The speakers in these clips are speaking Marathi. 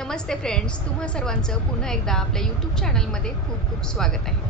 नमस्ते फ्रेंड्स, तुम्हा सर्वांचं पुन्हा एकदा आपल्या यूट्यूब चॅनलमध्ये खूप खूप स्वागत आहे.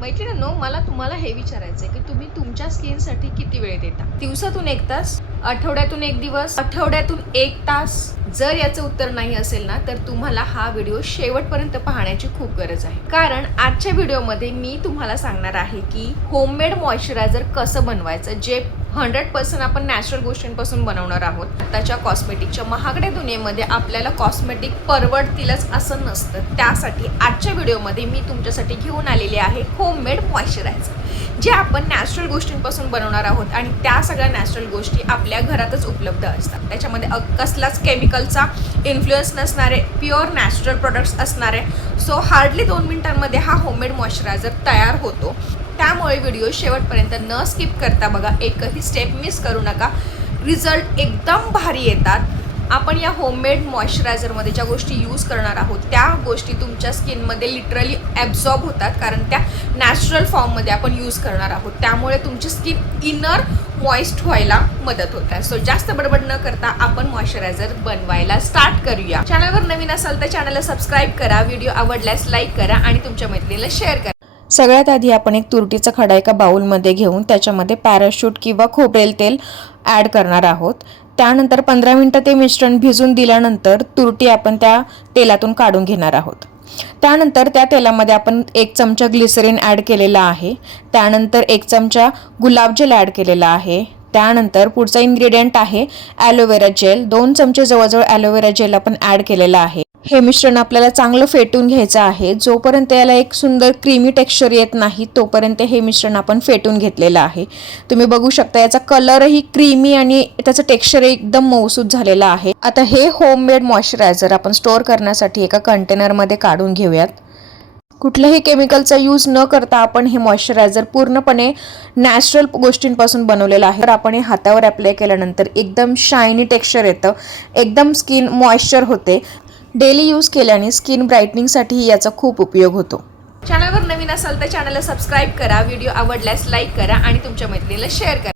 मैत्रिणींनो, मला तुम्हाला हे विचारायचं आहे की तुम्ही तुमच्या स्किनसाठी किती वेळ देता? दिवसातून 1 तास, आठवड्यातून 1 दिवस, आठवड्यातून 1 तास? जर याचं उत्तर नाही असेल ना, तर तुम्हाला हा व्हिडिओ शेवटपर्यंत पाहण्याची खूप गरज आहे. कारण आजच्या व्हिडिओमध्ये मी तुम्हाला सांगणार आहे की होममेड मॉइश्चरायझर कसं बनवायचं, जे 100% आपण नॅचरल गोष्टींपासून बनवणार आहोत. आताच्या कॉस्मेटिकच्या महागड्या दुनियेमध्ये आपल्याला कॉस्मेटिक परवडतीलच असं नसतं. त्यासाठी आजच्या व्हिडिओमध्ये मी तुमच्यासाठी घेऊन आलेले आहे होममेड मॉइश्चरायझर, जे आपण नॅचरल गोष्टींपासून बनवणार आहोत आणि त्या सगळ्या नॅचरल गोष्टी आपल्या घरातच उपलब्ध असतात. त्याच्यामध्ये कसलाच केमिकलचा इन्फ्लुएन्स नसणारे प्युअर नॅचरल प्रोडक्ट्स असणारे. सो हार्डली 2 मिनिटांमध्ये हा होममेड मॉइश्चरायझर तयार होतो. त्यामुळे व्हिडिओ शेवटपर्यंत न स्किप करता बघा, एकही स्टेप मिस करू नका. रिझल्ट एकदम भारी येतात. आपण या होममेड मॉइश्चरायझरमध्ये ज्या गोष्टी यूज करणार आहोत त्या गोष्टी तुमच्या स्किनमध्ये लिटरली ॲब्झॉर्ब होतात, कारण त्या नॅचरल फॉर्ममध्ये आपण यूज करणार आहोत. त्यामुळे तुमची स्किन इनर मॉइस्ट व्हायला मदत होत आहे. सो जास्त बडबड न करता आपण मॉइश्चरायझर बनवायला स्टार्ट करूया. चॅनलवर नवीन असाल तर चॅनलला सबस्क्राईब करा, व्हिडिओ आवडल्यास लाईक करा आणि तुमच्या मैत्रिणीला शेअर करा. सगळ्यात आधी आपण एक तुरटीचा खडा एका बाउलमध्ये घेऊन त्याच्यामध्ये पॅराशूट किंवा खोबरेल तेल ॲड करणार आहोत. त्यानंतर 15 मिनिटं ते मिश्रण भिजून दिल्यानंतर तुरटी आपण त्या तेलातून काढून घेणार आहोत. त्यानंतर त्या तेलामध्ये आपण 1 चमचा ग्लिसरीन ॲड केलेला आहे. त्यानंतर 1 चमचा गुलाबजल ॲड केलेला आहे. त्यानंतर पुढचा इन्ग्रेडियंट आहे ॲलोवेरा जेल. 2 चमचे जवळजवळ ॲलोवेरा जेल आपण ॲड केलेला आहे. हे मिश्रण आपल्याला चांगलं फेटून घ्यायचं आहे. जोपर्यंत याला एक सुंदर क्रीमी टेक्स्चर येत नाही तोपर्यंत हे मिश्रण आपण फेटून घेतलेलं आहे. तुम्ही बघू शकता याचा कलरही क्रीमी आणि त्याचं टेक्स्चर एकदम मऊसूत झालेलं आहे. आता हे होममेड मॉइश्चरायझर आपण स्टोअर करण्यासाठी एका कंटेनरमध्ये काढून घेऊयात. कुठल्याही केमिकलचा यूज न करता आपण हे मॉइश्चरायझर पूर्णपणे नॅचरल गोष्टींपासून बनवलेलं आहे. तर आपण हे हातावर अप्लाय केल्यानंतर एकदम शायनी टेक्स्चर येतं, एकदम स्किन मॉइश्चर होते. डेली यूज केल्याने स्किन ब्राईटनिंगसाठी याचा खूप उपयोग होतो. चॅनलवर नवीन असाल तर चॅनलला सबस्क्राईब करा, व्हिडिओ आवडल्यास लाईक करा आणि तुमच्या मैत्रिणीला शेअर करा.